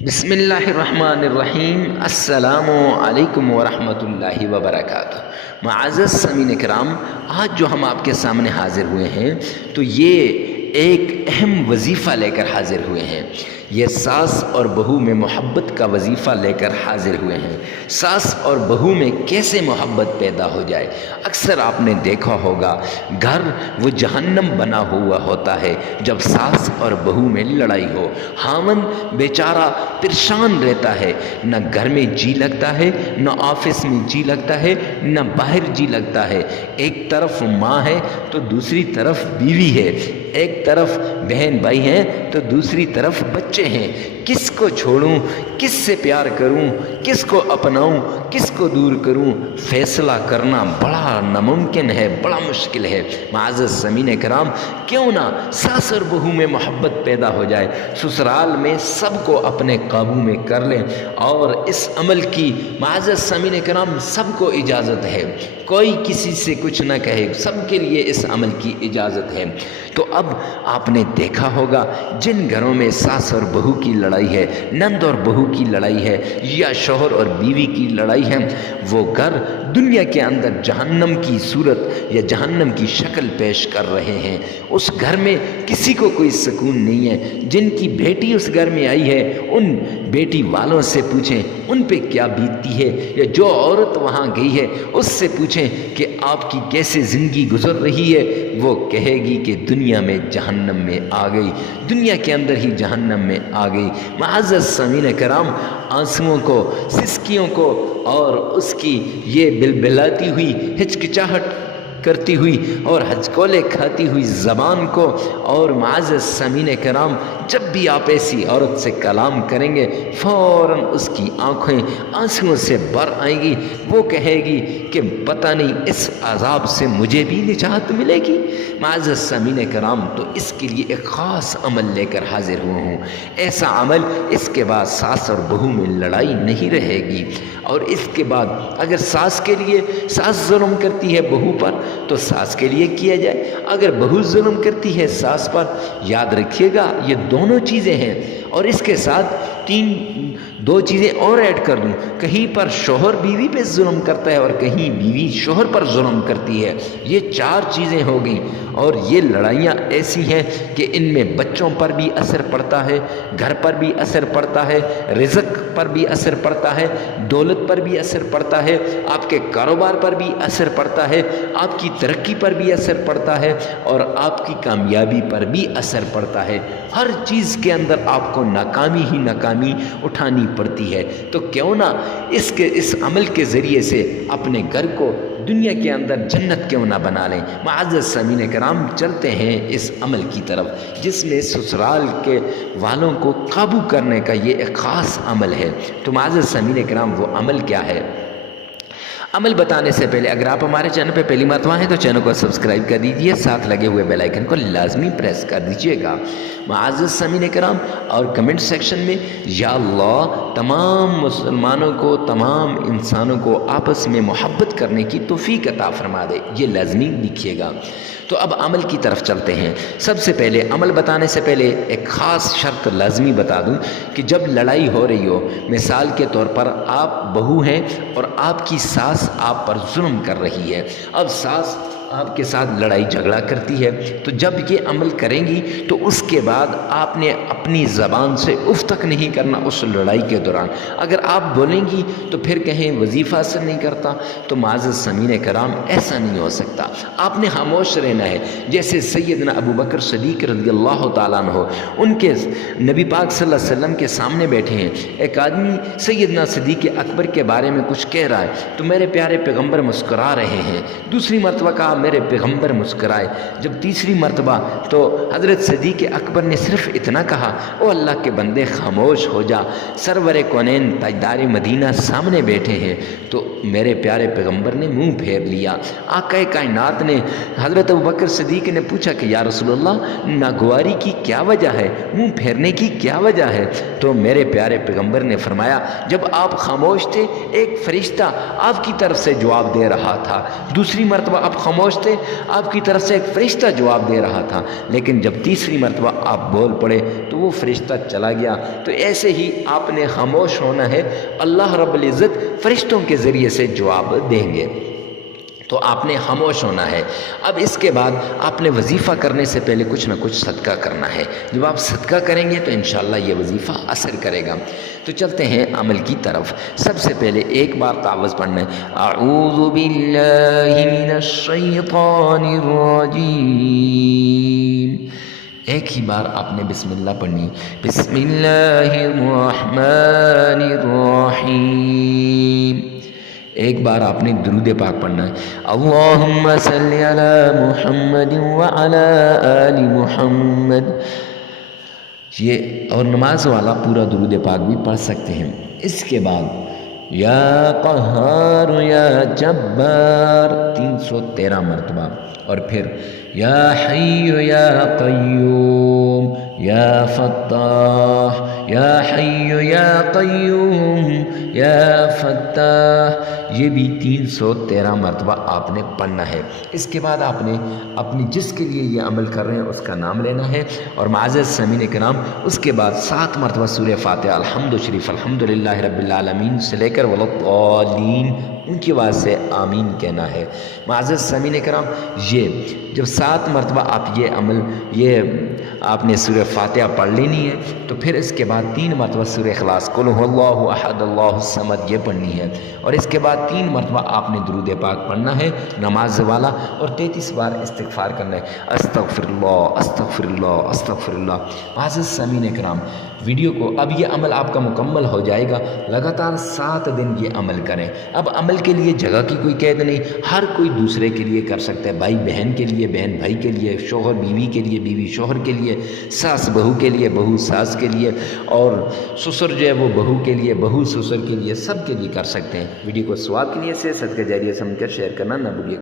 بسم اللہ الرحمن الرحیم۔ السلام علیکم ورحمۃ اللہ وبرکاتہ۔ معزز سامعین کرام، آج جو ہم آپ کے سامنے حاضر ہوئے ہیں تو یہ ایک اہم وظیفہ لے کر حاضر ہوئے ہیں۔ یہ ساس اور بہو میں محبت کا وظیفہ لے کر حاضر ہوئے ہیں۔ ساس اور بہو میں کیسے محبت پیدا ہو جائے۔ اکثر آپ نے دیکھا ہوگا گھر وہ جہنم بنا ہوا ہوتا ہے جب ساس اور بہو میں لڑائی ہو۔ خاوند بیچارہ پریشان رہتا ہے، نہ گھر میں جی لگتا ہے، نہ آفس میں جی لگتا ہے، نہ باہر جی لگتا ہے۔ ایک طرف ماں ہے تو دوسری طرف بیوی ہے، ایک طرف بہن بھائی ہیں تو دوسری طرف بچے ہیں۔ کس کو چھوڑوں، کس سے پیار کروں، کس کو اپناؤں، کس کو دور کروں، فیصلہ کرنا بڑا ناممکن ہے، بڑا مشکل ہے۔ معزز سامعین کرام، کیوں نہ ساس اور بہو میں محبت پیدا ہو جائے، سسرال میں سب کو اپنے قابو میں کر لیں، اور اس عمل کی معزز سامعین کرام سب کو اجازت ہے، کوئی کسی سے کچھ نہ کہے، سب کے لیے اس عمل کی اجازت ہے۔ تو اب آپ نے دیکھا ہوگا جن گھروں میں ساس اور بہو کی لڑائی ہے، نند اور بہو کی لڑائی ہے، یا شوہر اور بیوی کی لڑائی ہے، وہ گھر دنیا کے اندر جہنم کی صورت یا جہنم کی شکل پیش کر رہے ہیں۔ اس گھر میں کسی کو کوئی سکون نہیں ہے۔ جن کی بیٹی اس گھر میں آئی ہے ان بیٹی والوں سے پوچھیں ان پہ کیا بیتتی ہے، یا جو عورت وہاں گئی ہے اس سے پوچھیں کہ آپ کی کیسے زندگی گزر رہی ہے، وہ کہے گی کہ دنیا میں جہنم میں آ گئی، دنیا کے اندر ہی جہنم میں آ گئی۔ معزز سامعین کرام، آنسوؤں کو، سسکیوں کو، اور اس کی یہ بلبلاتی ہوئی، ہچکچاہٹ کرتی ہوئی اور ہچکولے کھاتی ہوئی زبان کو، اور معزز سامعین کرام جب بھی آپ ایسی عورت سے کلام کریں گے فوراً اس کی آنکھیں آنسوؤں سے بھر آئیں گی، وہ کہے گی کہ پتہ نہیں اس عذاب سے مجھے بھی نجات ملے گی۔ معزز سامعین کرام، تو اس کے لیے ایک خاص عمل لے کر حاضر ہوا ہوں۔ ایسا عمل، اس کے بعد ساس اور بہو میں لڑائی نہیں رہے گی، اور اس کے بعد اگر ساس کے لیے ساس ظلم کرتی ہے بہو پر تو ساس کے لیے کیا جائے، اگر بہو ظلم کرتی ہے ساس پر، یاد رکھیے گا یہ دونوں چیزیں ہیں۔ اور اس کے ساتھ دو چیزیں اور ایڈ کر دوں، کہیں پر شوہر بیوی پہ ظلم کرتا ہے اور کہیں بیوی شوہر پر ظلم کرتی ہے، یہ چار چیزیں ہو گئیں۔ اور یہ لڑائیاں ایسی ہیں کہ ان میں بچوں پر بھی اثر پڑتا ہے، گھر پر بھی اثر پڑتا ہے، رزق پر بھی اثر پڑتا ہے، دولت پر بھی اثر پڑتا ہے، آپ کے کاروبار پر بھی اثر پڑتا ہے، آپ کی ترقی پر بھی اثر پڑتا ہے، اور آپ کی کامیابی پر بھی اثر پڑتا ہے۔ ہر چیز کے اندر آپ کو ناکامی ہی ناکامی اٹھانی پڑتی ہے۔ تو کیوں نہ اس عمل کے ذریعے سے اپنے گھر کو دنیا کے اندر جنت کیوں نہ بنا لیں۔ معزز سامعین کرام، چلتے ہیں اس عمل کی طرف جس میں سسرال کے والوں کو قابو کرنے کا یہ ایک خاص عمل ہے۔ تو معزز سامعین کرام، وہ عمل کیا ہے؟ عمل بتانے سے پہلے اگر آپ ہمارے چینل پہ پہلی مرتبہ ہیں تو چینل کو سبسکرائب کر دیجئے، ساتھ لگے ہوئے بیل آئیکن کو لازمی پریس کر دیجئے گا۔ معزز سامعین کرام، اور کمنٹ سیکشن میں یا اللہ تمام مسلمانوں کو، تمام انسانوں کو آپس میں محبت کرنے کی توفیق عطا فرما دے، یہ لازمی لکھیے گا۔ تو اب عمل کی طرف چلتے ہیں۔ سب سے پہلے عمل بتانے سے پہلے ایک خاص شرط لازمی بتا دوں کہ جب لڑائی ہو رہی ہو، مثال کے طور پر آپ بہو ہیں اور آپ کی ساس آپ پر ظلم کر رہی ہے، اب ساس آپ کے ساتھ لڑائی جھگڑا کرتی ہے، تو جب یہ عمل کریں گی تو اس کے بعد آپ نے اپنی زبان سے اف تک نہیں کرنا اس لڑائی کے دوران۔ اگر آپ بولیں گی تو پھر کہیں وظیفہ اثر نہیں کرتا، تو معزز سامعین کرام ایسا نہیں ہو سکتا، آپ نے خاموش رہنا ہے۔ جیسے سیدنا ابو بکر صدیق رضی اللہ تعالیٰ عنہ، ان کے نبی پاک صلی اللہ علیہ وسلم کے سامنے بیٹھے ہیں، ایک آدمی سیدنا صدیق اکبر کے بارے میں کچھ کہہ رہا ہے تو میرے پیارے پیغمبر مسکرا رہے ہیں، دوسری مرتبہ کہا میرے پیغمبر مسکرائے، جب تیسری مرتبہ تو حضرت صدیق اکبر نے صرف اتنا کہا، او اللہ کے بندے خاموش ہو جا، سرور کونین تاجدار مدینہ سامنے بیٹھے ہیں۔ تو میرے پیارے پیغمبر نے منہ پھیر لیا۔ آقا کائنات نے حضرت ابوبکر صدیق نے پوچھا کہ یا رسول اللہ ناگواری کی کیا وجہ ہے، منہ پھیرنے کی کیا وجہ ہے؟ تو میرے پیارے پیغمبر نے فرمایا جب آپ خاموش تھے ایک فرشتہ آپ کی طرف سے جواب دے رہا تھا، دوسری مرتبہ آپ خاموش خاموش تھے، آپ کی طرف سے ایک فرشتہ جواب دے رہا تھا، لیکن جب تیسری مرتبہ آپ بول پڑے تو وہ فرشتہ چلا گیا۔ تو ایسے ہی آپ نے خاموش ہونا ہے، اللہ رب العزت فرشتوں کے ذریعے سے جواب دیں گے، تو آپ نے خاموش ہونا ہے۔ اب اس کے بعد آپ نے وظیفہ کرنے سے پہلے کچھ نہ کچھ صدقہ کرنا ہے۔ جب آپ صدقہ کریں گے تو انشاءاللہ یہ وظیفہ اثر کرے گا۔ تو چلتے ہیں عمل کی طرف۔ سب سے پہلے ایک بار تعوذ پڑھنا ہے، اعوذ باللہ من الشیطان الرجیم۔ ایک ہی بار آپ نے بسم اللہ پڑھنی، بسم اللہ الرحمن الرحیم۔ ایک بار آپ نے درود پاک پڑھنا ہے، اللہم صلی علی محمد وعلی آل محمد۔ یہ اور نماز والا پورا درود پاک بھی پڑھ سکتے ہیں۔ اس کے بعد یا قہار یا جبار 313 مرتبہ، اور پھر یا حی یا قیوم یا فتاح، یا حی یا قیوم یا فتاح، یہ بھی 313 مرتبہ آپ نے پڑھنا ہے۔ اس کے بعد آپ نے اپنی جس کے لیے یہ عمل کر رہے ہیں اس کا نام لینا ہے، اور معزز سامعین کرام اس کے بعد 7 مرتبہ سورہ فاتحہ الحمد شریف الحمدللہ رب العالمین سے لے کر وَلَضَّالِّينَ ان کی آواز سے آمین کہنا ہے۔ معزز سامعین کرام یہ جب 7 مرتبہ آپ یہ عمل آپ نے سورہ فاتحہ پڑھ لینی ہے، تو پھر اس کے بعد 3 مرتبہ سورہ اخلاص قل هو اللہ احد اللہ الصمد یہ پڑھنی ہے، اور اس کے بعد 3 مرتبہ آپ نے درود پاک پڑھنا ہے نماز والا، اور 33 بار استغفار کرنا ہے، استغفر اللہ استغفر اللہ استغفر اللہ۔ معزز سامعین کرام ویڈیو کو اب یہ عمل آپ کا مکمل ہو جائے گا، لگاتار 7 دن یہ عمل کریں۔ اب عمل کے لیے جگہ کی کوئی قید نہیں، ہر کوئی دوسرے کے لیے کر سکتا ہے، بھائی بہن کے لیے، بہن بھائی کے لیے، شوہر بیوی کے لیے، بیوی شوہر کے لیے، ساس بہو کے لیے، بہو ساس کے لیے، اور سسر جو ہے وہ بہو کے لیے، بہو سسر کے لیے، سب کے لیے کر سکتے ہیں۔ ویڈیو کو ثواب کے لیے سے صدقہ جاریہ سمجھ کر شیئر کرنا نہ بھولیے۔